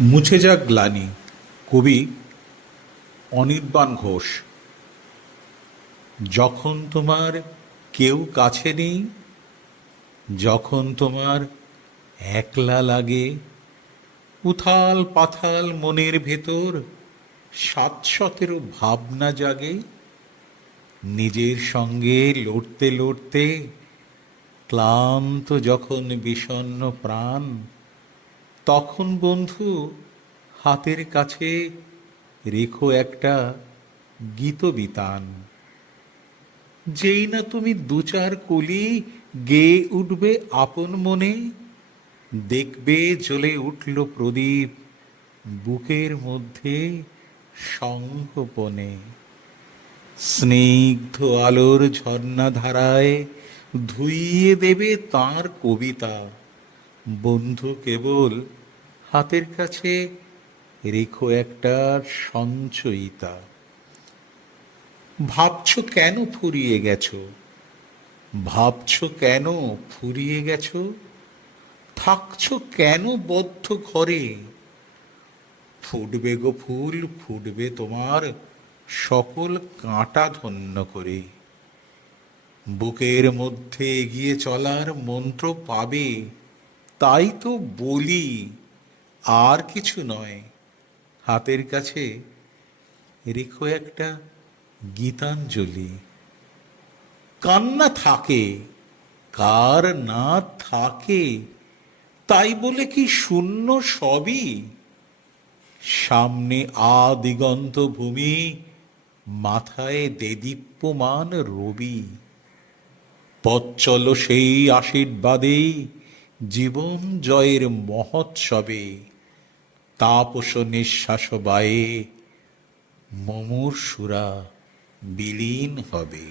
মুছে যাক গ্লানি। কবি অনির্বাণ ঘোষ, যখন তোমার কেউ কাছে নেই, যখন তোমার একলা লাগে, উথাল পাথাল মনের ভেতর সাত সতেরো ভাবনা জাগে, নিজের সঙ্গে লড়তে লড়তে ক্লান্ত যখন বিষণ্ণ প্রাণ তখন বন্ধু, হাতের কাছে রেখো একটা গীতবিতান যেই না তুমি দু চার কলি গেয়ে উঠবে আপন মনে, দেখবে জ্বলে উঠল প্রদীপ বুকের মধ্যে সংগোপনে স্নিগ্ধ আলোর ঝর্ণাধারায় ধুইয়ে দেবে তার কবিতা। বন্ধু কেবল হাতের কাছে রেখো একটা সঞ্চয়িতা। ভাবছ কেন ফুরিয়ে গেছ? ভাবছ কেন ফুরিয়ে গেছ? থাকছো কেন বদ্ধ ঘরে? ফুটবে গো ফুল, ফুটবে তোমার সকল কাঁটা ধন্য করে। বুকের মধ্যে এগিয়ে চলার মন্ত্র পাবে তাই তো বলি, আর কিছু নয়। হাতের কাছে রেখো একটা গীতাঞ্জলি। কান্না থাকে, কার না থাকে, তাই বলে কি শূন্য সবই? সামনে আদিগন্ত ভূমি, মাথায় দেদীপ্যমান রবি। পথ সেই আশীর্বাদেই জীবন জয়ের মহোৎসবে তাপস নিঃশ্বাস বায়ে মমুর সুরা বিলীন হবে।